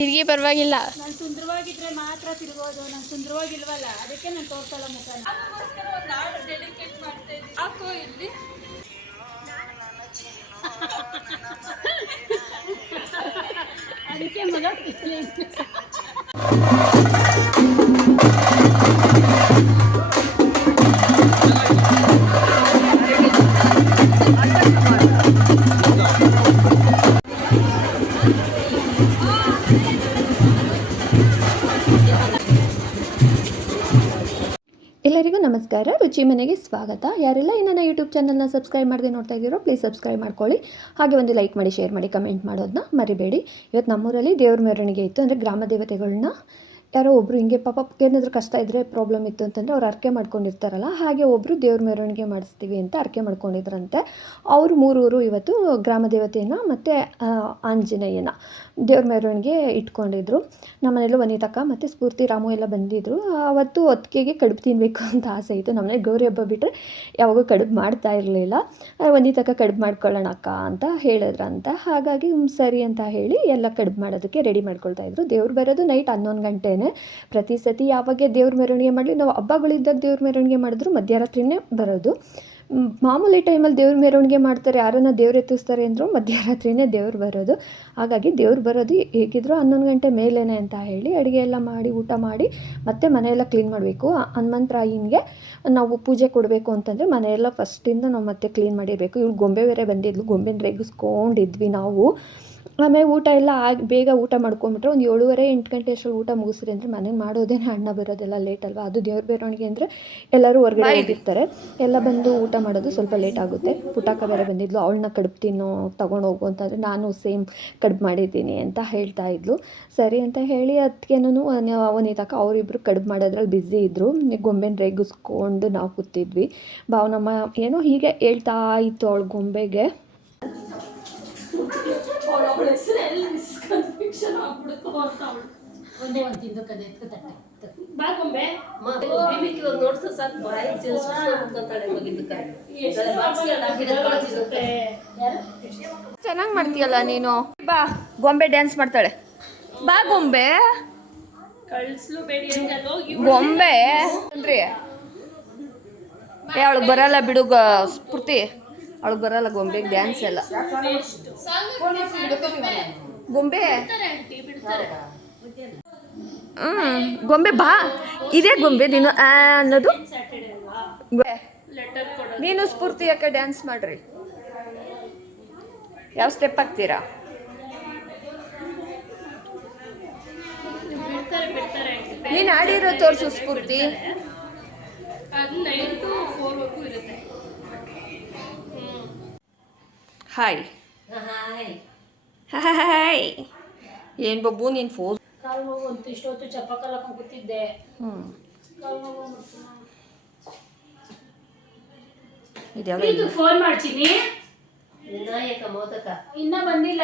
ತಿರುಗಿ ಪರವಾಗಿಲ್ಲ. ನಾನು ಸುಂದರವಾಗಿದ್ರೆ ಮಾತ್ರ ತಿರುಗೋದು. ನಾನು ಸುಂದರವಾಗಿಲ್ವಲ್ಲ, ಅದಕ್ಕೆ ನಾನು ತೋರ್ಸಲ್ಲ ಮುಖ. ಒಂದು ಹಾಡು ಡೆಡಿಕೇಟ್ ಮಾಡ್ತಾ ಇದ್ದೀನಿ. ಹಾಕೋ ಇಲ್ಲಿ. ಅದಕ್ಕೆ ಮಗ ಎಲ್ಲರಿಗೂ ನಮಸ್ಕಾರ. ರುಚಿ ಮನೆಗೆ ಸ್ವಾಗತ. ಯಾರೆಲ್ಲ ನನ್ನ ಯೂಟ್ಯೂಬ್ ಚಾನಲ್ನ ಸಬ್ಸ್ಕ್ರೈಬ್ ಮಾಡದೆ ನೋಡ್ತಾ ಇದ್ದೀರೋ ಪ್ಲೀಸ್ ಸಬ್ಸ್ಕ್ರೈಬ್ ಮಾಡ್ಕೊಳ್ಳಿ. ಹಾಗೆ ಒಂದು ಲೈಕ್ ಮಾಡಿ, ಶೇರ್ ಮಾಡಿ, ಕಮೆಂಟ್ ಮಾಡೋದನ್ನ ಮರಿಬೇಡಿ. ಇವತ್ತು ನಮ್ಮೂರಲ್ಲಿ ದೇವ್ರ ಮೆರವಣಿಗೆ ಇತ್ತು. ಅಂದರೆ ಗ್ರಾಮ ದೇವತೆಗಳನ್ನ ಯಾರೋ ಒಬ್ಬರು ಹಿಂಗೆ ಪಾಪ ಏನಾದರೂ ಕಷ್ಟ ಇದ್ದರೆ, ಪ್ರಾಬ್ಲಮ್ ಇತ್ತು ಅಂತಂದರೆ ಅವ್ರು ಅರ್ಕೆ ಮಾಡ್ಕೊಂಡಿರ್ತಾರಲ್ಲ, ಹಾಗೆ ಒಬ್ಬರು ದೇವ್ರ ಮೆರವಣಿಗೆ ಮಾಡಿಸ್ತೀವಿ ಅಂತ ಅರ್ಕೆ ಮಾಡ್ಕೊಂಡಿದ್ರಂತೆ. ಅವರು ಮೂರೂರು ಇವತ್ತು ಗ್ರಾಮ ದೇವತೆಯನ್ನು ಮತ್ತು ಆಂಜನೇಯನ ದೇವ್ರ ಮೆರವಣಿಗೆ ಇಟ್ಕೊಂಡಿದ್ರು. ನಮ್ಮನೆಯಲ್ಲೂ ವನಿತಕ್ಕ ಮತ್ತು ಸ್ಫೂರ್ತಿ ರಾಮು ಎಲ್ಲ ಬಂದಿದ್ದರು. ಅವತ್ತು ಹೊತ್ತಿಗೆಗೆ ಕಡುಬು ತಿನ್ನಬೇಕು ಅಂತ ಆಸೆ ಇತ್ತು. ನಮ್ಮನೆ ಗೌರಿ ಹಬ್ಬ ಬಿಟ್ಟರೆ ಯಾವಾಗೂ ಕಡುಬು ಮಾಡ್ತಾ ಇರಲಿಲ್ಲ. ವನಿತಕ್ಕ ಕಡುಬು ಮಾಡ್ಕೊಳ್ಳೋಣ ಅಕ್ಕ ಅಂತ ಹೇಳಿದ್ರಂತ. ಹಾಗಾಗಿ ಸರಿ ಅಂತ ಹೇಳಿ ಎಲ್ಲ ಕಡುಬು ಮಾಡೋದಕ್ಕೆ ರೆಡಿ ಮಾಡ್ಕೊಳ್ತಾಯಿದ್ರು. ದೇವ್ರು ಬರೋದು ನೈಟ್ 11 ಗಂಟೆ. ಪ್ರತಿ ಸತಿ ಯಾವಾಗ ದೇವ್ರ ಮೆರವಣಿಗೆ ಮಾಡಲಿ, ನಾವು ಹಬ್ಬಗಳಿದ್ದಾಗ ದೇವ್ರ ಮೆರವಣಿಗೆ ಮಾಡಿದ್ರು ಮಧ್ಯರಾತ್ರಿನೇ ಬರೋದು. ಮಾಮೂಲಿ ಟೈಮಲ್ಲಿ ದೇವ್ರ ಮೆರವಣಿಗೆ ಮಾಡ್ತಾರೆ, ಯಾರನ್ನ ದೇವ್ರು ಎತ್ತಿಸ್ತಾರೆ ಅಂದರೂ ಮಧ್ಯರಾತ್ರಿನೇ ದೇವ್ರು ಬರೋದು. ಹಾಗಾಗಿ ದೇವ್ರು ಬರೋದು ಹೇಗಿದ್ರು 11 ಗಂಟೆ ಮೇಲೇನೆ ಅಂತ ಹೇಳಿ ಅಡುಗೆ ಎಲ್ಲ ಮಾಡಿ, ಊಟ ಮಾಡಿ, ಮತ್ತೆ ಮನೆಯೆಲ್ಲ ಕ್ಲೀನ್ ಮಾಡಬೇಕು. ಹನುಮಂತರಾಯನಿಗೆ ನಾವು ಪೂಜೆ ಕೊಡಬೇಕು ಅಂತಂದರೆ ಮನೆಯೆಲ್ಲ ಫಸ್ಟಿಂದ ನಾವು ಮತ್ತೆ ಕ್ಲೀನ್ ಮಾಡಿರಬೇಕು. ಇವ್ರು ಗೊಂಬೆ ಬೇರೆ ಬಂದಿದ್ಲು, ಗೊಂಬೆನ ರೇಗಿಸ್ಕೊಂಡಿದ್ವಿ ನಾವು. ಆಮೇಲೆ ಊಟ ಎಲ್ಲ ಬೇಗ ಊಟ ಮಾಡ್ಕೊಂಬಿಟ್ರೆ ಒಂದು 7:30 8 ಗಂಟೆ ಅಷ್ಟರಲ್ಲಿ ಊಟ ಮುಗಿಸ್ರಿ ಅಂದರೆ ಮನೆಗೆ ಮಾಡೋದೇನೆ ಅಣ್ಣ ಬರೋದೆಲ್ಲ ಲೇಟ್ ಅಲ್ವಾ. ಅದು ದೇವ್ರ ಮೆರವಣಿಗೆ ಅಂದರೆ ಎಲ್ಲರೂ ಹೊರಗಡೆ ಹೋಗಿರ್ತಾರೆ, ಎಲ್ಲ ಬಂದು ಊಟ ಮಾಡೋದು ಸ್ವಲ್ಪ ಲೇಟ್ ಆಗುತ್ತೆ. ಪುಟಾಕ ಬೇರೆ ಬಂದಿದ್ಲು, ಅವಳನ್ನ ಕಡುಬು ತಿನ್ನೋ ತೊಗೊಂಡೋಗು ಅಂತಂದರೆ ನಾನು ಸೇಮ್ ಕಡುಬು ಮಾಡಿದ್ದೀನಿ ಅಂತ ಹೇಳ್ತಾ ಇದ್ಲು. ಸರಿ ಅಂತ ಹೇಳಿ ಅದಕ್ಕೇನು ವನಿತಕ್ಕ ಅವರಿಬ್ಬರು ಕಡುಬು ಮಾಡೋದ್ರಲ್ಲಿ ಬ್ಯುಸಿ ಇದ್ದರು. ಗೊಂಬೆನ ರೇಗಿಸ್ಕೊಂಡು ನಾವು ಕೂತಿದ್ವಿ. ಭಾವನಮ್ಮ ಏನೋ ಹೀಗೆ ಹೇಳ್ತಾ ಇತ್ತು ಅವಳು ಗೊಂಬೆಗೆ. ಚೆನ್ನಾಗಿ ಮಾಡ್ತೀಯಲ್ಲ ನೀನು. ಬಾ, ಗೊಂಬೆ ಡ್ಯಾನ್ಸ್ ಮಾಡ್ತಾಳೆ. ಬಾ ಗೊಂಬೆ, ಗೊಂಬೆ ಅಂದ್ರಿ ಅವಳಿಗೆ ಬರಲ್ಲ ಬಿಡು ಸ್ಫೂರ್ತಿ, ಅವಳಿಗೆ ಬರಲ್ಲ ಗೊಂಬೆಗೆ ಡ್ಯಾನ್ಸ್ ಎಲ್ಲ. ಗೊಂಬೆ ಗೊಂಬೆ ಬಾ, ಇದೇ ಗೊಂಬೆ ನೀನು ಅನ್ನೋದು. ನೀನು ಸ್ಫೂರ್ತಿ ಯಾಕೆ ಡ್ಯಾನ್ಸ್ ಮಾಡ್ರಿ. ಯಾವ ಸ್ಟೆಪ್ ಹಾಕ್ತೀರಾ? ನೀನು ಆಡಿರೋ ತೋರಿಸು ಸ್ಫೂರ್ತಿ. Hi hi. ಏನು ಬಬ್ಬು ನೀನು ಫೋನ್ ಇಷ್ಟೊತ್ತು ಚಪ್ಪಕಲ್ಲ ಕೂತಿದ್ದೆ. ಇದು ಫೋನ್ ಮಾಡ್ತೀನಿ. ಇನ್ನ ಬಂದಿಲ್ಲ.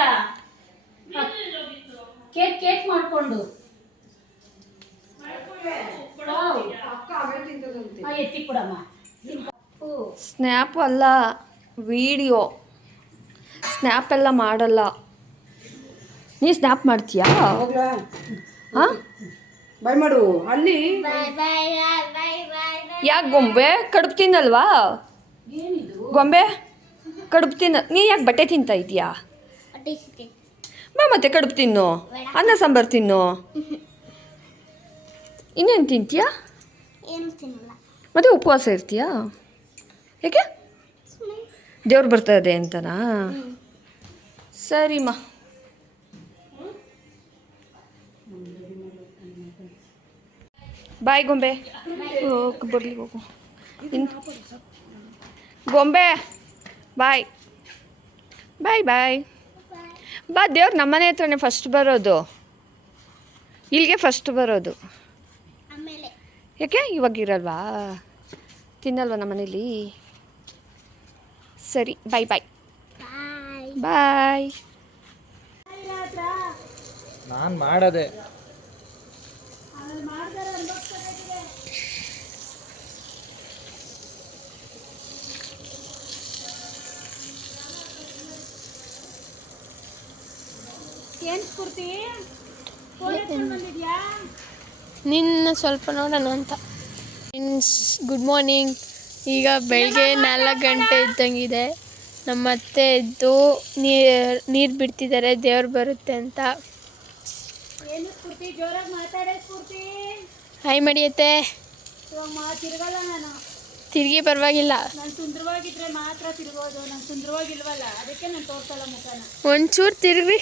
ಕೇಕ್ ಮಾಡ್ಕೊಂಡು ಎತ್ತಿ ಕೊಡಮ್ಮ. ಸ್ನ್ಯಾಪ್ ಅಲ್ಲ, ವಿಡಿಯೋ. ಸ್ನ್ಯಾಪ್ ಎಲ್ಲ ಮಾಡಲ್ಲ. ನೀ ಸ್ನ್ಯಾಪ್ ಮಾಡ್ತೀಯಾ? ಹಾಂ, ಬಾಯ್ ಮಾಡು ಅಲ್ಲಿ. ಯಾಕೆ ಗೊಂಬೆ ಕಡುಬು ತಿನ್ನಲ್ವಾ? ಗೊಂಬೆ ಕಡುಬು ತಿನ್ನ. ನೀ ಯಾಕೆ ಬಟ್ಟೆ ತಿಂತಾ ಇದೆಯಾ? ಬಾ ಮತ್ತೆ ಕಡುಬು ತಿನ್ನು, ಅನ್ನ ಸಾಂಬಾರು ತಿನ್ನು. ಇನ್ನೇನು ತಿಂತೀಯಾ? ಮತ್ತೆ ಉಪವಾಸ ಇರ್ತೀಯಾ? ಯಾಕೆ? ದೇವ್ರು ಬರ್ತದೆ ಅಂತನಾ? ಸರಿಮ್ಮ. ಬಾಯ್ ಗೊಂಬೆ. ಬರ್ಲಿ ಹೋಗು. ಗೊಂಬೆ ಬಾಯ್ ಬಾಯ್ ಬಾಯ್. ಬಾ, ದೇವ್ರು ನಮ್ಮನೆ ಹತ್ರನೇ ಫಸ್ಟ್ ಬರೋದು, ಇಲ್ಲಿಗೆ ಫಸ್ಟ್ ಬರೋದು. ಯಾಕೆ ಇವಾಗ ಇರಲ್ವಾ? ತಿನ್ನಲ್ವಾ ನಮ್ಮನೇಲಿ? ಸರಿ, ಬಾಯ್ ಬಾಯ್ ಬಾಯ್. ನಾನು ಮಾಡದೆ ಏನು ಸ್ಫೂರ್ತಿ? ನಿನ್ನ ಸ್ವಲ್ಪ ನೋಡೋಣ ಅಂತ. Means good morning. ಈಗ ಬೆಳಗ್ಗೆ 4 ಗಂಟೆ ಇದ್ದಂಗಿದೆ. ನಮ್ಮ ಅತ್ತೆ ಎದ್ದು ನೀರು ಬಿಡ್ತಿದ್ದಾರೆ ದೇವ್ರು ಬರುತ್ತೆ ಅಂತ. ಏನು ಸ್ಫೂರ್ತಿ ಜೋರಾಗಿ ಮಾತಾಡೇ ಸ್ಫೂರ್ತಿ. ಹಾಯ್ ಮಡಿಯತ್ತೆ. ತಿರ್ಗಲ್ಲ ನಾನು. ತಿರುಗಿ ಪರವಾಗಿಲ್ಲ. ನಾನು ಸುಂದರವಾಗಿದ್ರೆ ಮಾತ್ರ ತಿರ್ಗೋದು. ನಾನು ಸುಂದರವಾಗಿಲ್ವಲ್ಲ, ಅದಕ್ಕೆ ನಾನು ತೋರ್ಸಲ್ಲ ಮುಖನ. ಒಂಚೂರು ತಿರುಗಿ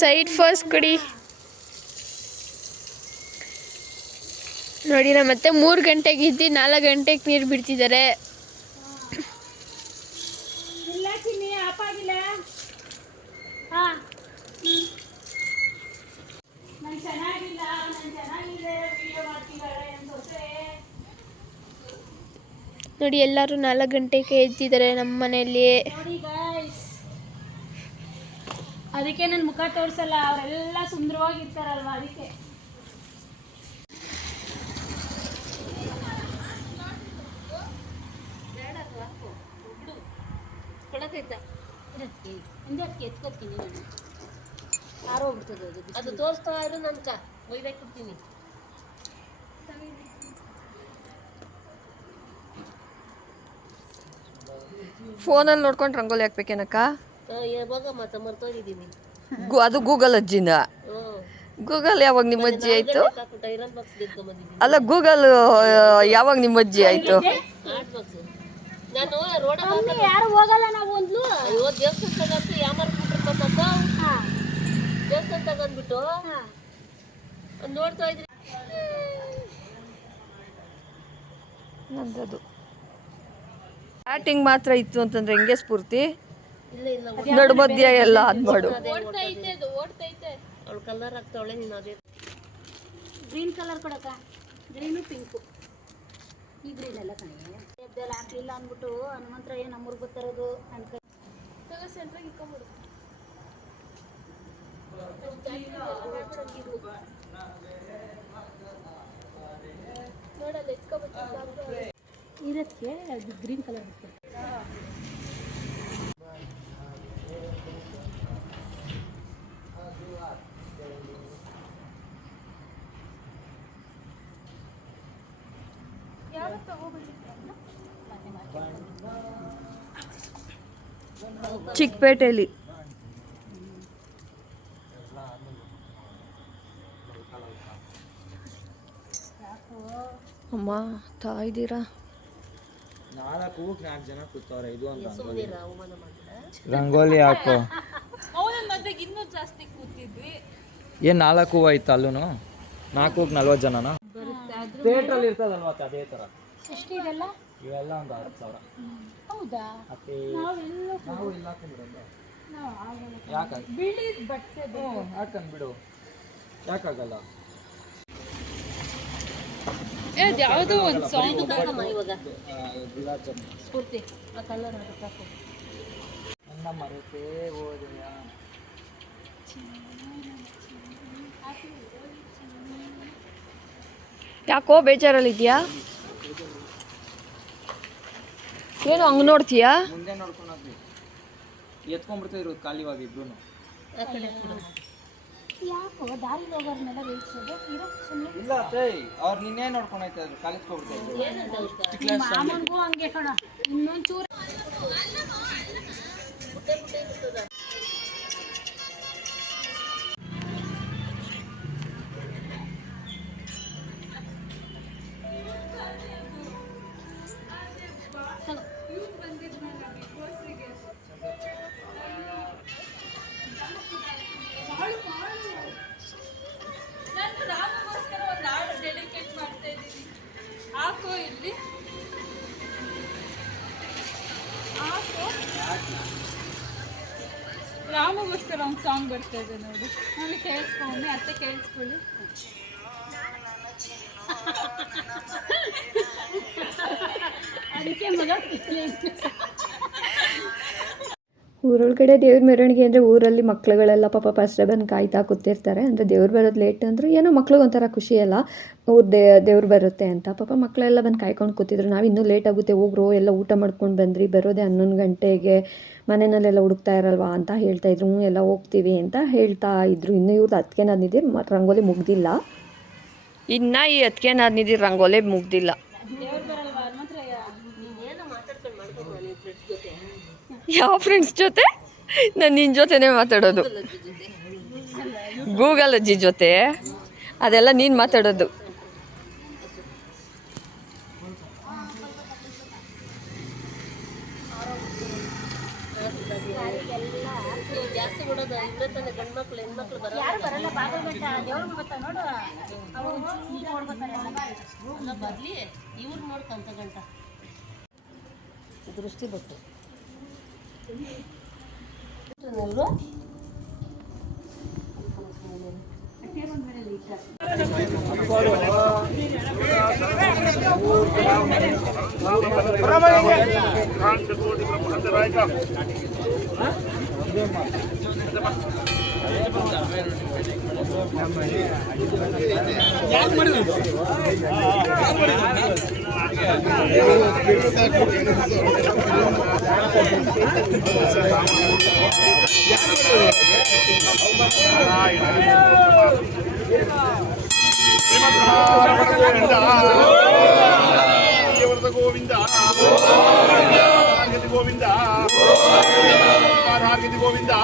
ಸೈಡ್ ಫಸ್ಟ್ ಕೊಡಿ ನೋಡಿ. ನಮ್ಮತ್ತೆ 3 ಗಂಟೆಗೆ ಇದ್ದು 4 ಗಂಟೆಗೆ ನೀರು ಬಿಡ್ತಿದ್ದಾರೆ. ಇಲ್ಲ ಚಿನ್ನಿ ಆಪ್ ಆಗಿಲ್ಲ. ಹಾಂ ನಾನು ಚೆನ್ನಾಗಿಲ್ಲ, ನಾನು ಚೆನ್ನಾಗಿದೆ ವಿಡಿಯೋ ಮಾಡ್ತಿದ್ದಾಳೆ ಅನ್ಸೋತೆ. ನೋಡಿ ಎಲ್ಲರೂ 4 ಗಂಟೆಗೆ ಎದ್ದಿದ್ದಾರೆ ನಮ್ಮ ಮನೆಯಲ್ಲಿ. ನೋಡಿ ಗೈಸ್, ಅದಕ್ಕೆ ನನ್ನ ಮುಖ ತೋರಿಸಲ್ಲ. ಅವರೆಲ್ಲ ಸುಂದರವಾಗಿರ್ತಾರಲ್ವ, ಅದಕ್ಕೆ. ಎತ್ಕೊತೀನಿ ನಾನು. ಆರೋಗ್ಬಿಡ್ತದೆ ಅದು ತೋರಿಸ್ತಾ ಇರೋ ನನ್ಕ ಒಯ್ದಾಕಿ ಕೊಡ್ತೀನಿ. ಫೋನಲ್ಲಿ ನೋಡ್ಕೊಂಡು ರಂಗೋಲಿ ಹಾಕ್ಬೇಕೇನಕ್ಕ? ಯಾವಾಗ ಮತ್ತೆ ಮರ್ತೋಗಿದ್ದೀನಿ. ಅದು ಗೂಗಲ್ ಅಜ್ಜಿನ. ಗೂಗಲ್ ಯಾವಾಗ ನಿಮ್ಮ ಅಜ್ಜಿ ಆಯಿತು? ಅಲ್ಲ, ಗೂಗಲ್ ಯಾವಾಗ ನಿಮ್ಮ ಅಜ್ಜಿ ಆಯಿತು? ನಾನು ಯಾರು ಹೋಗಲ್ಲ ನಾವು. ಒಂದು ದೇವಸ್ಥಾನ ತಗೊಂಡು ಯಾಮಾರ್ಬಿಟ್ರಪ್ಪ. ದೇವಸ್ಥಾನ ತಗೊಂಡ್ಬಿಟ್ಟು ನೋಡ್ತಾ ಇದ್ರಿ. ನಂದದು ಬ್ಯಾಟಿಂಗ್ ಮಾತ್ರ ಇತ್ತು ಅಂತಂದ್ರೆ ಹೆಂಗೆ ಸ್ಫೂರ್ತಿ? ಇಲ್ಲ ಇಲ್ಲ, ನಡು ಮಧ್ಯ ಎಲ್ಲ ಅದ್ ಮಾಡು. ಅವಳು ಕಲರ್ ಹಾಕ್ತಾವಳೆ, ನೀನು ಅದೇ ಗ್ರೀನ್ ಕಲರ್ ಕೊಡಕ್ಕ. Green pink. ಈ ಗ್ರೀನ್ ಎಲ್ಲ ಕಣೆ ಎದ್ದೆಲ್ಲ ಹಾಕಲಿಲ್ಲ ಅಂದ್ಬಿಟ್ಟು ಹನುಮಂತರ ಏನು ನಮ್ಮೂರಿಗೆ ಗೊತ್ತಿರೋದು ಅನ್ಕ. ಇದಕ್ಕೆ ಅದು ಗ್ರೀನ್ ಕಲರ್ ಇತ್ತು. ಚಿಕ್ಕಪೇಟೆಯಲ್ಲಿ ಅಮ್ಮ ತಾಯಿದ್ದೀರಾ? 4 ಜನ ಕೂತವ್ರೆ. ಇದು ಒಂದು ರಂಗೋಲಿ ಹಾಕು. ಇನ್ನೂ ಜಾಸ್ತಿ ಕೂತಿದ್ವಿ. ಏನು 4 ಹೂವು ಆಯ್ತು ಅಲ್ಲೂ? 4 40 ಜನನ ಥಿಯೇಟ್ರಲ್ಲಿ ಇರ್ತದಲ್ವ ಅದೇ ಥರ. ಎಷ್ಟು ಇದೆಲ್ಲ? ಇವೆಲ್ಲ ಒಂದು 10,000. ಹೌದಾ? ನಾವು ಇಲ್ಲ ಹಾಕೊಂಡ್ಬಿಡೋದು. ಯಾಕೆ ಬಿಳಿ ಬಟ್ಟೆ ಹಾಕೊಂಡ್ಬಿಡು, ಯಾಕಾಗಲ್ಲ? ಯಾವುದೋ ಒಂದು ಸಾಂಗ್ ಇವಾಗ ಗುಲಾಬ್ ಜಾಮೂನ್ ಸ್ಫೂರ್ತಿ ಆ ಕಲರ್ ಹಾಕು. ನನ್ನ ಮರೆತೇ ಹೋದೆಯಾ? ಯಾಕೋ ಬೇಜಾರಲ್ಲಿದ್ಯಾ? ಏನು ಹಂಗೆ ನೋಡ್ತೀಯಾ? ಮುಂದೆ ನೋಡ್ಕೊಂಡು ಎತ್ಕೊಂಡ್ಬಿಡ್ತಿದ್ರು ಖಾಲಿವಾಗಿ ಇಬ್ರು. ಯಾಕೋ ದಾರಿ ಹೋಗೋರ್ನೆಲ್ಲ ರೇಗಿಸೋದು ಇರೋ ಸುಮ್ಮನೆ. ಇಲ್ಲ ಅತ್ತೆ, ಅವ್ರು ನಿನ್ನೆ ನೋಡ್ಕೊಂಡು ಹೋಯ್ತಾ ಇದ್ರು, ಕಾಲಿಸ್ಕೊಬಿಡ್ತಾ ಮಾಮನ್ಗೂ ಹಂಗೆ ಕಣ. ಇನ್ನೊಂಚೂರು ಹಾಕೋ ಇಲ್ಲಿ ರಾಮಗೋಸ್ಕರ ಒಂದು ಸಾಂಗ್ ಬರ್ತಾ ಇದೆ ನೋಡಿ. ನಾನು ಕೇಳಿಸ್ಕೊಂಡೆ, ಅತ್ತೆ ಕೇಳಿಸ್ಕೊಳ್ಳಿ. ಅದಕ್ಕೆ ಮಗ ಊರೊಳಗಡೆ ದೇವ್ರ ಮೆರವಣಿಗೆ ಅಂದರೆ ಊರಲ್ಲಿ ಮಕ್ಳುಗಳೆಲ್ಲ ಪಾಪ ಫಸ್ಟೇ ಬಂದು ಕಾಯ್ತಾ ಕೂತಿರ್ತಾರೆ. ಅಂದರೆ ದೇವ್ರು ಬರೋದು ಲೇಟ್ ಅಂದರೆ ಏನೋ ಮಕ್ಳಿಗೆ ಒಂಥರ ಖುಷಿ ಅಲ್ಲ, ಊರು ದೇವ್ರು ಬರುತ್ತೆ ಅಂತ. ಪಾಪ ಮಕ್ಕಳೆಲ್ಲ ಬಂದು ಕಾಯ್ಕೊಂಡು ಕೂತಿದ್ರು. ನಾವು ಇನ್ನೂ ಲೇಟ್ ಆಗುತ್ತೆ ಹೋಗ್ರು, ಎಲ್ಲ ಊಟ ಮಾಡ್ಕೊಂಡು ಬಂದ್ರಿ, ಬರೋದೇ 11 ಗಂಟೆಗೆ, ಮನೆಯಲ್ಲೆಲ್ಲ ಹುಡುಕ್ತಾ ಇರಲ್ವಾ ಅಂತ ಹೇಳ್ತಾಯಿದ್ರು. ಎಲ್ಲ ಹೋಗ್ತೀವಿ ಅಂತ ಹೇಳ್ತಾ ಇದ್ರು. ಇನ್ನೂ ಇವ್ರದ್ದು ಅದಕ್ಕೆ ನಾನಿದ್ದೀರಿ ರಂಗೋಲಿ ಮುಗ್ದಿಲ್ಲ. ಇನ್ನು ಈ ಅದಕ್ಕೆ ನಾನು ಇದು ರಂಗೋಲೆ ಮುಗ್ದಿಲ್ಲ. ಯಾವ ಫ್ರೆಂಡ್ಸ್ ಜೊತೆ? ನಾನು ನಿನ್ನ ಜೊತೆನೇ ಮಾತಾಡೋದು. ಗೂಗಲ್ ಅಜ್ಜಿ ಜೊತೆ ಅದೆಲ್ಲ ನೀನು ಮಾತಾಡೋದು. ಜಾಸ್ತಿ ಬಿಡೋದು ಇದ್ರೆ ತಾನೆ ಗಂಡು ಮಕ್ಳು ಹೆಣ್ಮಕ್ಳು ಬರಲ್ಲ. ಯಾರು ಬರಲ್ಲ, ಬಾಬಾ ಬೆಟ್ಟ ದೇವ್ರಿಗೆ ಬರ್ತಾವೆ ನೋಡು, ಅವ್ರು ನೋಡ್ಬೇಕಾರೆ ಎಲ್ಲ ಬರಲಿ, ಇವ್ರು ನೋಡ್ಕಂತ ಗಂಟ ದೃಷ್ಟಿ ಬಟ್ಟು ಇವರು ಗೋವಿಂದ ಗೋವಿಂದ ಪಾದಾರ್ಗತಿ ಗೋವಿಂದ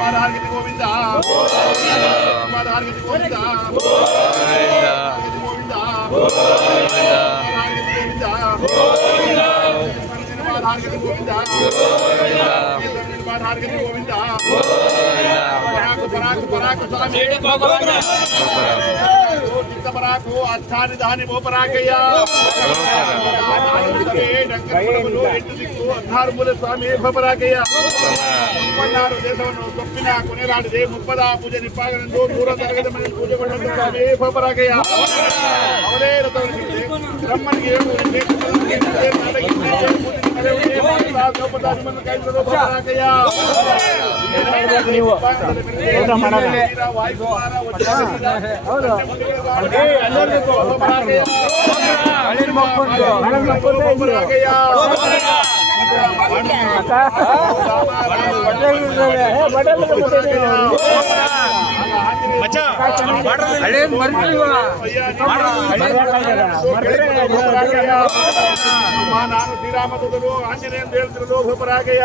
ಪಾದಾರ್ಗತಿ ಗೋವಿಂದ ಪಾದಾರ್ಗತಿ ಗೋವಿಂದ ಗೋವಿಂದ ಪಾದಾರ್ಗತಿ ಗೋವಿಂದ ಪಾದಾರ್ಗತಿ ಗೋವಿಂದ ಪರಾಕು ಪರಾಕು ಸ್ವಾಮಿ ಪರಾಕು ಅಷ್ಟಾನಿಧಾನಿ ಗೋಪರಾಕಯ್ಯ ಎಂಟು ದಿಕ್ಕು 16 ಮೂಲ ಸ್ವಾಮಿ ಭಪರಾಕಯ್ಯ 36 ದೇಶವನ್ನು ಸೊಪ್ಪಿನ ಕೊನೆಲಾಡಿದೆ ಮುಪ್ಪದ ಪೂಜೆ ನಿಪ್ಪಾಗನೆಂದು ದೂರ ತರಗದ ಮನೆ ಪೂಜೆ ಕೊಂಡ ಸ್ವಾಮಿ ಭಪರಾಕಯ್ಯ ಅವರೇ ರಥವನಿಗೆ ಬ್ರಹ್ಮನಿಗೆ ನಾನು ಶ್ರೀರಾಮದೂತರು ಆಂಜನೇಯ ಅಂತ ಹೇಳ್ತಿರೋದು ಭೂಪರಾಗಯ್ಯ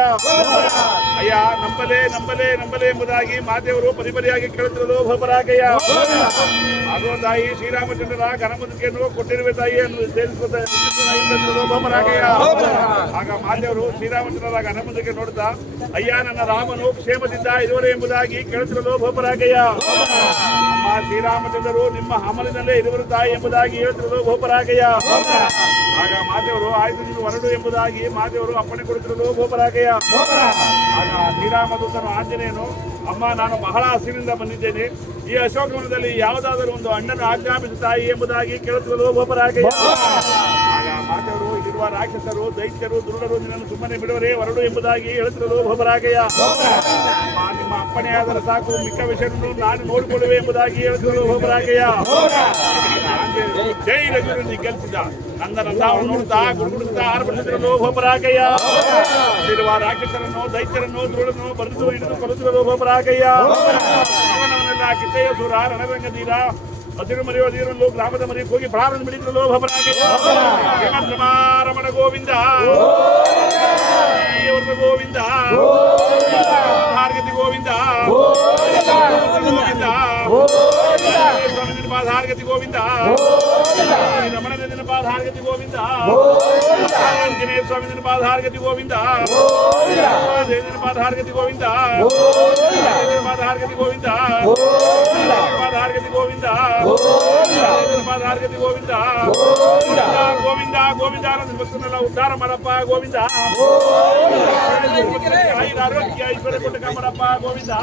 ಅಯ್ಯ ನಂಬಲೆ ನಂಬಲೆ ನಂಬಲೆ ಎಂಬುದಾಗಿ ಮಾತೆಯವರು ಪರಿಪರಿಯಾಗಿ ಕೇಳುತ್ತಿರೋದು ಭೂಪರಾಗಯ್ಯ ಆಗೋ ತಾಯಿ ಶ್ರೀರಾಮಚಂದ್ರರ ಘನಮುದ್ರಿಕೆಯನ್ನು ಕೊಟ್ಟಿರುವೆ ತಾಯಿ ಸೇರಿಸುವುದು ಭೂಪರಾಗಯ್ಯ. ಆಗ ಮಾತೆಯವರು ಶ್ರೀರಾಮಚಂದ್ರರ ಘನಮುದ್ರಿಕೆ ನೋಡ್ತಾ ಅಯ್ಯ ನನ್ನ ರಾಮನು ಕ್ಷೇಮದಿಂದ ಇರುವರೆ ಎಂಬುದಾಗಿ ಕೇಳುತ್ತಿರೋದು ಭೂಪರಾಗಯ್ಯ. ಅಮ್ಮ ಶ್ರೀರಾಮಚಂದ್ರರು ನಿಮ್ಮ ಅಮಲಿನಲ್ಲೇ ಇರುವರು ತಾಯಿ ಎಂಬುದಾಗಿ ಹೇಳ್ತಿರೋದು ಭೂಪರಾಗಯ್ಯ. ಆಗ ಮಾತೆಯವರು ಆಯ್ತು ನೀನು ಹೊರಡು ಎಂಬುದಾಗಿ ಮಾತೆಯವರು ಅಪ್ಪಣೆ ಕೊಡುತ್ತಿರೋದು ಭೂಪರಾಗಯ್ಯ. ಆಗ ಶ್ರೀರಾಮದೂತನು ಆಂಜನೇಯನು ಅಮ್ಮ ನಾನು ಬಹಳ ಹಸಿವಿನಿಂದ ಬಂದಿದ್ದೇನೆ, ಈ ಅಶೋಕವನದಲ್ಲಿ ಯಾವುದಾದರೂ ಒಂದು ಹಣ್ಣನ್ನು ಆಜ್ಞಾಪಿಸು ತಾಯಿ ಎಂಬುದಾಗಿ ಕೇಳುತ್ತಿರೋದು ಭೂಪರಾಗಯ್ಯ. ಆಗ ಮಾತೆಯವರು ಇಲ್ಲಿರುವ ರಾಕ್ಷಸರು ದೈತ್ಯರು ದುರುಡರು ನಿನ್ನನ್ನು ಸುಮ್ಮನೆ ಬಿಡುವರೇ ಹೊರಡು ಎಂಬುದಾಗಿ ಹೇಳುತ್ತಿರೋದು ಭೂಪರಾಗಯ್ಯ. ನಿಮ್ಮ ಅಪ್ಪಣೆಯಾದರೆ ಸಾಕು, ಮಿಕ್ಕ ವಿಷಯವನ್ನು ನಾನು ನೋಡಿಕೊಳ್ಳುವೆ ಎಂಬುದಾಗಿ ಹೇಳುತ್ತಿರೋದು ಭೂಪರಾಗಯ್ಯ. ಜೈ ರಘುವಿನ ಗೆಲ್ಲಿಸಿದ ನನ್ನ ರಥವನ್ನು ನೋಡುತ್ತಾ ಗುಡುಗುಡುತ್ತಾ ಆರ್ಭಟಿಸಿರಲು ಭೂಪರಾಗಯ್ಯ. ಇಲ್ಲಿರುವ ರಾಕ್ಷಸರನ್ನು ದೈತ್ಯರನ್ನು ದುರುಡನ್ನು ಬರೆದು ಹಿಡಿದು ಕೊಡುತ್ತಿರಲು ಭೂಪರಾಗಯ್ಯ. ಅವನವನ್ನೆಲ್ಲ ಕಿಚ್ಚಯ್ಯ ಸೂರ ರಣರಂಗದೀರ ಹಸಿರು ಮರೆಯುವುದಿರಲು ಗ್ರಾಮದ ಮರಿ ಹೋಗಿ ಪ್ರಾರಂಭ ಬಿಡಿಸಲು ಭೂಪರಾಗಯ್ಯ. ರಮಣ ಗೋವಿಂದ ಗೋವಿಂದ ಹಾರ್ಗತಿ ಗೋವಿಂದ ಗೋವಿಂದ ಪಾದಾರ್ಗತಿ ಗೋವಿಂದ ರಮಣ ಪಾದಾರ್ಗತಿ ಗೋವಿಂದ ಆಂಜನೇಯ ಸ್ವಾಮಿ ಪಾದಾರ್ಗತಿ ಗೋವಿಂದ ಪಾದಾರ್ಗತಿ ಗೋವಿಂದ ಪಾದಾರ್ಗತಿ ಗೋವಿಂದ ಪಾದಾರ್ಗತಿ ಗೋವಿಂದ ಪಾದಾರ್ಗತಿ ಗೋವಿಂದ ಗೋವಿಂದ ಗೋವಿಂದ ಭಕ್ತನೆಲ್ಲ ಉದ್ಧಾರ ಮಾಡಪ್ಪ ಗೋವಿಂದ. ಆರೋಗ್ಯ ಐಶ್ವರ್ಯ ಕೊಟ್ಟ ಕಾಮರಪ್ಪ ಗೋವಿಂದ.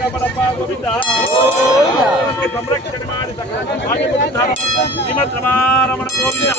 ಕಾಮರಪ್ಪ ಗೋವಿಂದ. ಸಂರಕ್ಷಣೆ ಮಾಡಿ ಶ್ರೀಮದ್ ರಮಾರಮಣ ಗೋವಿಂದ.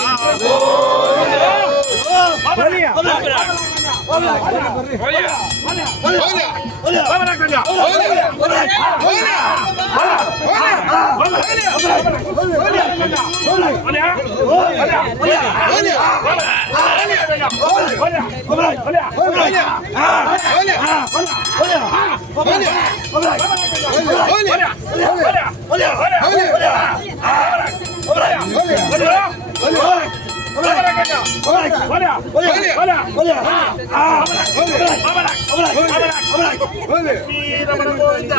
ಶ್ರೀರಮಣ ಗೋವಿಂದ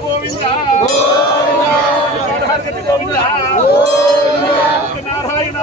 ಗೋವಿಂದ ಗೋವಿಂದ ನಾರಾಯಣ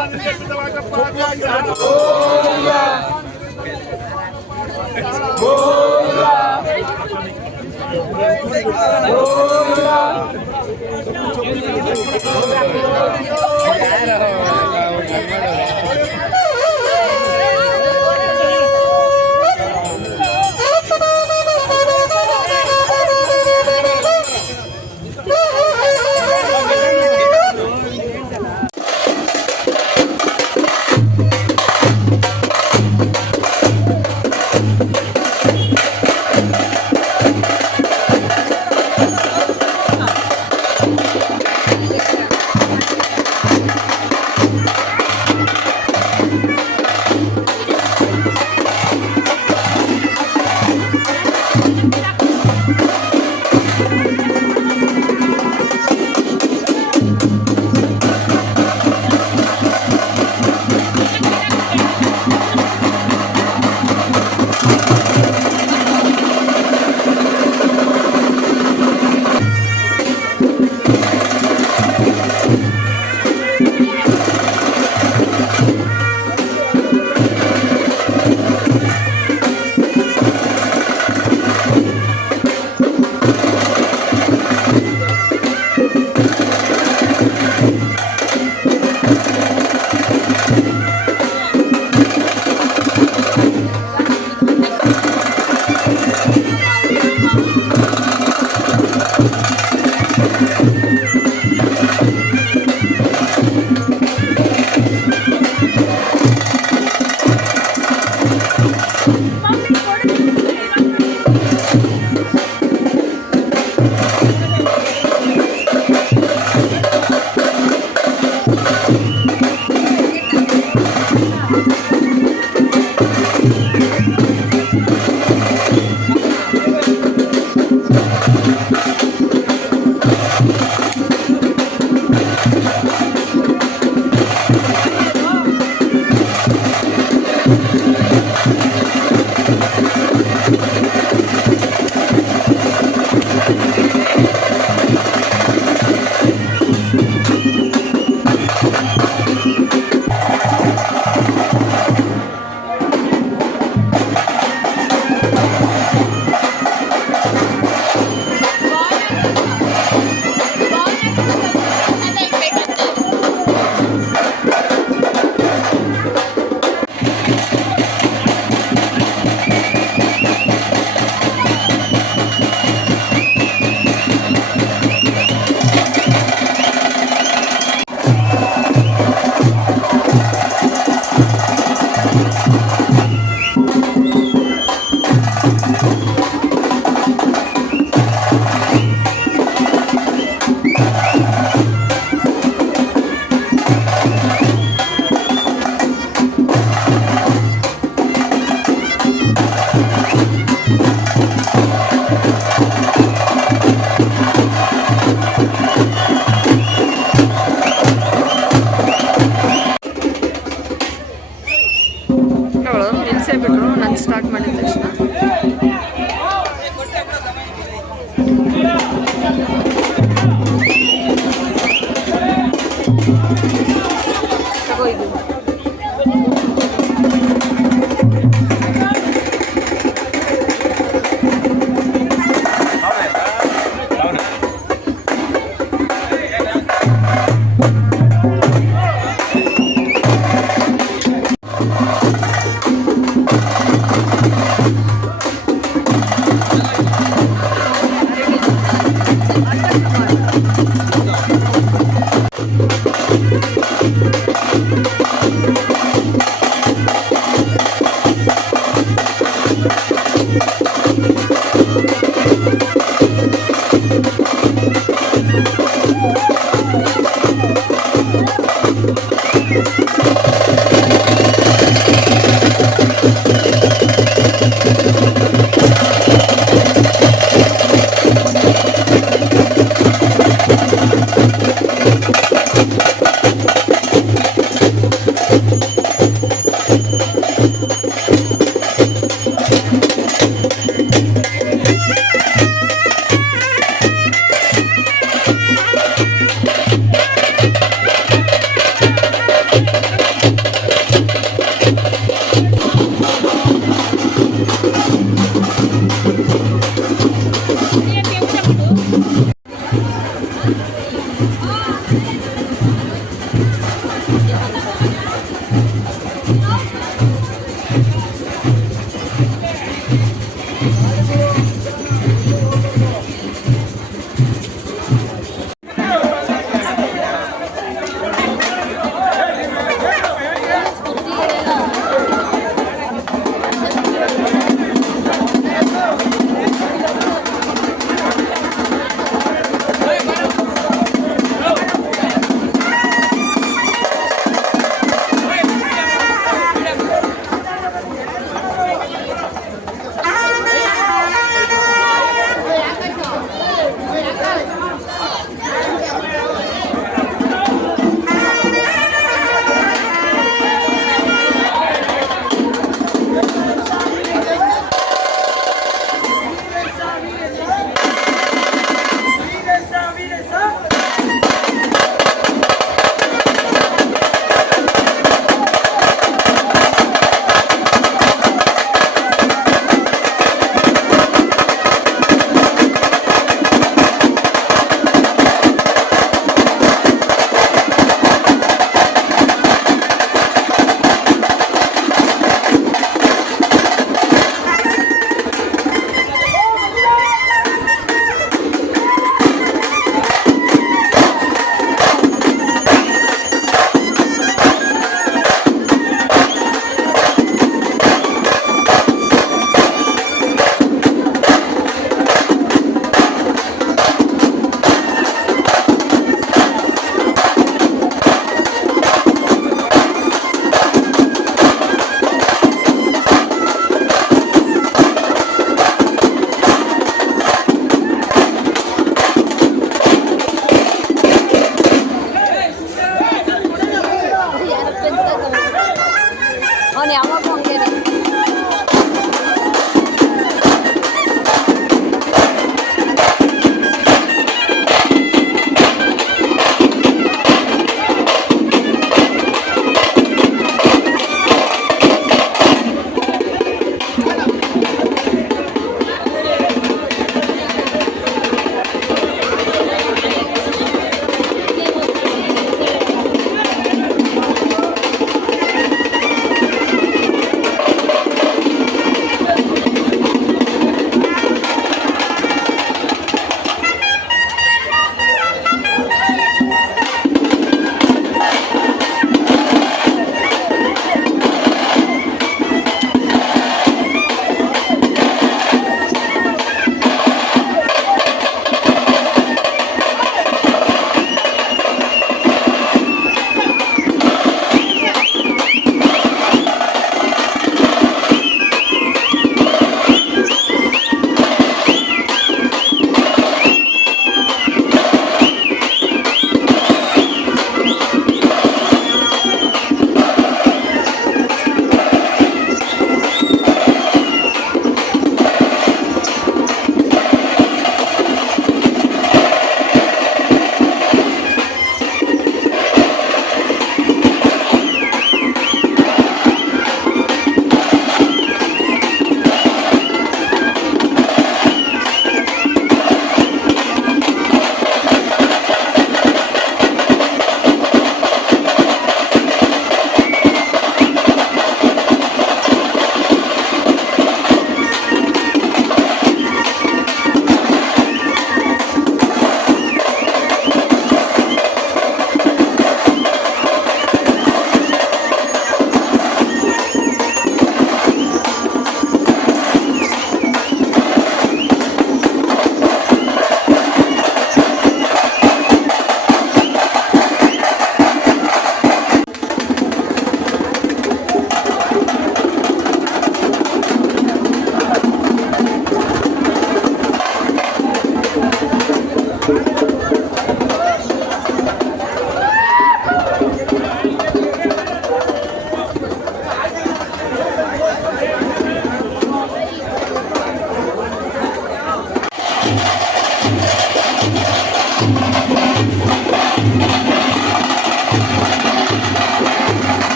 ಅವ್ನು ಯಾವಾಗ ಹಂಗೇನೆ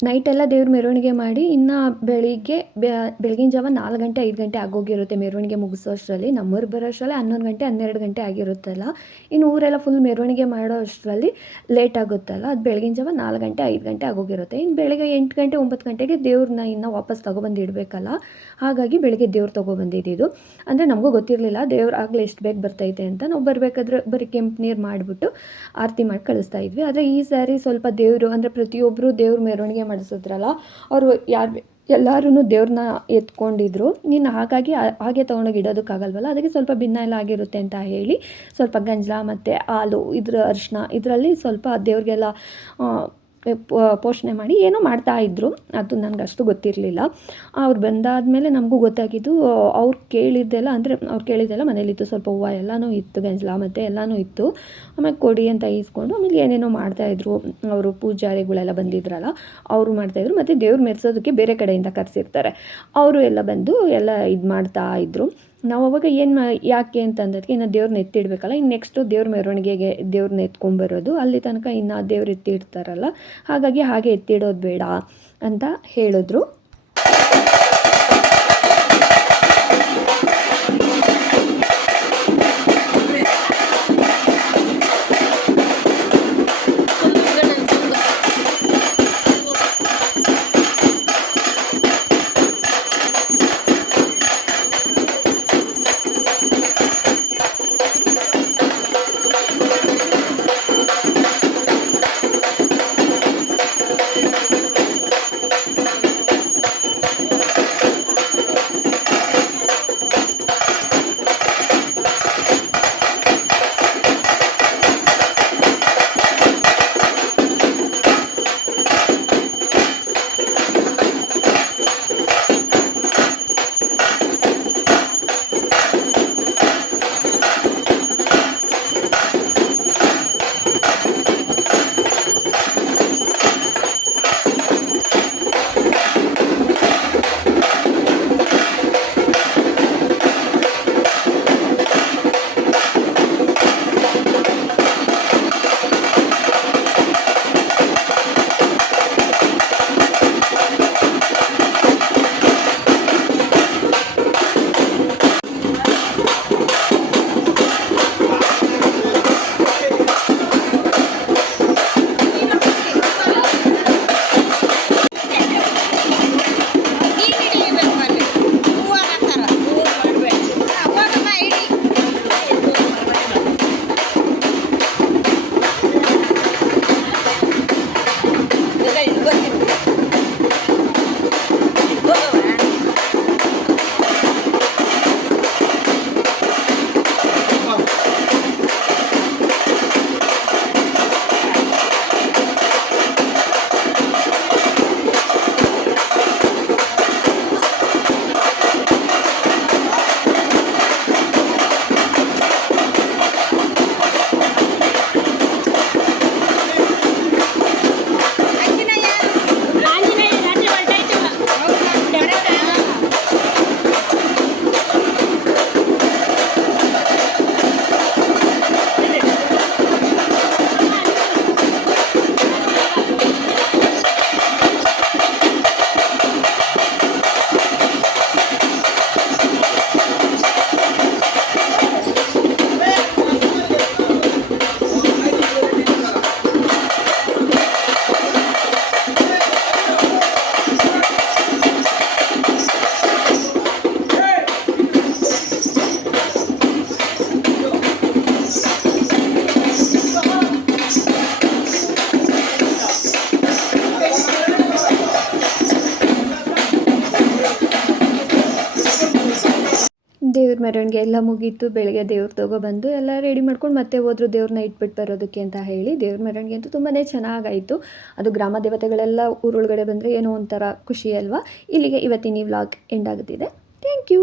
ನೈಟೆಲ್ಲ ದೇವ್ರ ಮೆರವಣಿಗೆ ಮೆರವಣಿಗೆ ಮಾಡಿ ಇನ್ನು ಬೆಳಗಿನ ಜಾವ 4 ಗಂಟೆ 5 ಗಂಟೆ ಆಗೋಗಿರುತ್ತೆ ಮೆರವಣಿಗೆ ಮುಗಿಸೋ ಅಷ್ಟರಲ್ಲಿ. ನಮ್ಮೂರಿಗೆ ಬರೋ ಅಷ್ಟರಲ್ಲಿ 11 ಗಂಟೆ 12 ಗಂಟೆ ಆಗಿರುತ್ತಲ್ಲ. ಇನ್ನು ಊರೆಲ್ಲ ಫುಲ್ ಮೆರವಣಿಗೆ ಮಾಡೋ ಅಷ್ಟರಲ್ಲಿ ಲೇಟ್ ಆಗುತ್ತಲ್ಲ, ಅದು ಬೆಳಗಿನ ಜಾವ 4 ಗಂಟೆ 5 ಗಂಟೆ ಆಗೋಗಿರುತ್ತೆ. ಇನ್ನು ಬೆಳಗ್ಗೆ 8 ಗಂಟೆ 9 ಗಂಟೆಗೆ ದೇವ್ರನ್ನ ಇನ್ನು ವಾಪಸ್ ತೊಗೊಬಂದು ಇಡಬೇಕಲ್ಲ, ಹಾಗಾಗಿ ಬೆಳಗ್ಗೆ ದೇವ್ರು ತೊಗೊಬಂದಿದ್ದು. ಅಂದರೆ ನಮಗೂ ಗೊತ್ತಿರಲಿಲ್ಲ ದೇವ್ರು ಆಗಲೇ ಎಷ್ಟು ಬೇಗ ಬರ್ತೈತೆ ಅಂತ. ನಾವು ಬರಬೇಕಾದ್ರೆ ಬರೀ ಕೆಂಪು ನೀರು ಮಾಡಿಬಿಟ್ಟು ಆರತಿ ಮಾಡಿ ಕಳಿಸ್ತಾ ಇದ್ವಿ. ಆದರೆ ಈ ಸಾರಿ ಸ್ವಲ್ಪ ದೇವರು ಅಂದರೆ ಪ್ರತಿಯೊಬ್ಬರು ದೇವ್ರ ಮೆರವಣಿಗೆ ಮಾಡಿಸಿದ್ರಲ್ಲ, ಅವರು ಎಲ್ಲರೂ ದೇವ್ರನ್ನ ಎತ್ಕೊಂಡಿದ್ರು. ಇನ್ನು ಹಾಗಾಗಿ ಹಾಗೆ ತೊಗೊಂಡೋಗಿ ಇಡೋದಕ್ಕಾಗಲ್ವಲ್ಲ, ಅದಕ್ಕೆ ಸ್ವಲ್ಪ ಭಿನ್ನ ಎಲ್ಲ ಆಗಿರುತ್ತೆ ಅಂತ ಹೇಳಿ ಸ್ವಲ್ಪ ಗಂಜಲ ಮತ್ತು ಹಾಲು ಅರಿಶಿನ ಇದರಲ್ಲಿ ಸ್ವಲ್ಪ ದೇವ್ರಿಗೆಲ್ಲ ಪೋಷಣೆ ಮಾಡಿ ಏನೋ ಮಾಡ್ತಾಯಿದ್ರು. ಅದು ನನಗೆ ಅಷ್ಟು ಗೊತ್ತಿರಲಿಲ್ಲ. ಅವ್ರು ಬಂದಾದಮೇಲೆ ನಮಗೂ ಗೊತ್ತಾಗಿದ್ದು. ಅವ್ರು ಕೇಳಿದ್ದೆಲ್ಲ ಮನೇಲಿತ್ತು. ಸ್ವಲ್ಪ ಹೂವು ಎಲ್ಲನೂ ಇತ್ತು, ಗಂಜಲ ಮತ್ತು ಎಲ್ಲನೂ ಇತ್ತು. ಆಮೇಲೆ ಕೊಡಿ ಅಂತ ಈಸ್ಕೊಂಡು ಆಮೇಲೆ ಏನೇನೋ ಮಾಡ್ತಾಯಿದ್ರು. ಅವರು ಪೂಜಾರಿಗಳೆಲ್ಲ ಬಂದಿದ್ರಲ್ಲ, ಅವರು ಮಾಡ್ತಾಯಿದ್ರು. ಮತ್ತು ದೇವ್ರು ಮೆರೆಸೋದಕ್ಕೆ ಬೇರೆ ಕಡೆಯಿಂದ ಕರೆಸಿರ್ತಾರೆ, ಅವರು ಎಲ್ಲ ಬಂದು ಎಲ್ಲ ಇದು ಮಾಡ್ತಾಯಿದ್ರು. ನಾವು ಅವಾಗ ಯಾಕೆ ಅಂತಂದಕ್ಕೆ ಇನ್ನು ದೇವ್ರನ್ನ ಎತ್ತಿಡಬೇಕಲ್ಲ, ಇನ್ನು ನೆಕ್ಸ್ಟು ದೇವ್ರ ಮೆರವಣಿಗೆಗೆ ದೇವ್ರನ್ನ ಎತ್ಕೊಂಬರೋದು, ಅಲ್ಲಿ ತನಕ ಇನ್ನು ದೇವ್ರು ಎತ್ತಿಡ್ತಾರಲ್ಲ, ಹಾಗಾಗಿ ಹಾಗೆ ಎತ್ತಿಡೋದು ಬೇಡ ಅಂತ ಹೇಳಿದ್ರು. ದೇವ್ರ ಮೆರವಣಿಗೆ ಎಲ್ಲ ಮುಗೀತು. ಬೆಳಗ್ಗೆ ದೇವ್ರು ತೊಗೊಬಂದು ಎಲ್ಲ ರೆಡಿ ಮಾಡ್ಕೊಂಡು ಮತ್ತೆ ಹೋದ್ರು ದೇವ್ರನ್ನ ಇಟ್ಬಿಟ್ಟು ಬರೋದಕ್ಕೆ ಅಂತ ಹೇಳಿ. ದೇವ್ರ ಮೆರವಣಿಗೆ ಅಂತೂ ತುಂಬಾ ಚೆನ್ನಾಗಾಯಿತು. ಅದು ಗ್ರಾಮ ದೇವತೆಗಳೆಲ್ಲ ಊರೊಳಗಡೆ ಬಂದರೆ ಏನೋ ಒಂಥರ ಖುಷಿ ಅಲ್ವಾ. ಇಲ್ಲಿಗೆ ಇವತ್ತಿನ ಈ ವ್ಲಾಗ್ ಎಂಡ್ ಆಗುತ್ತಿದೆ. Thank you.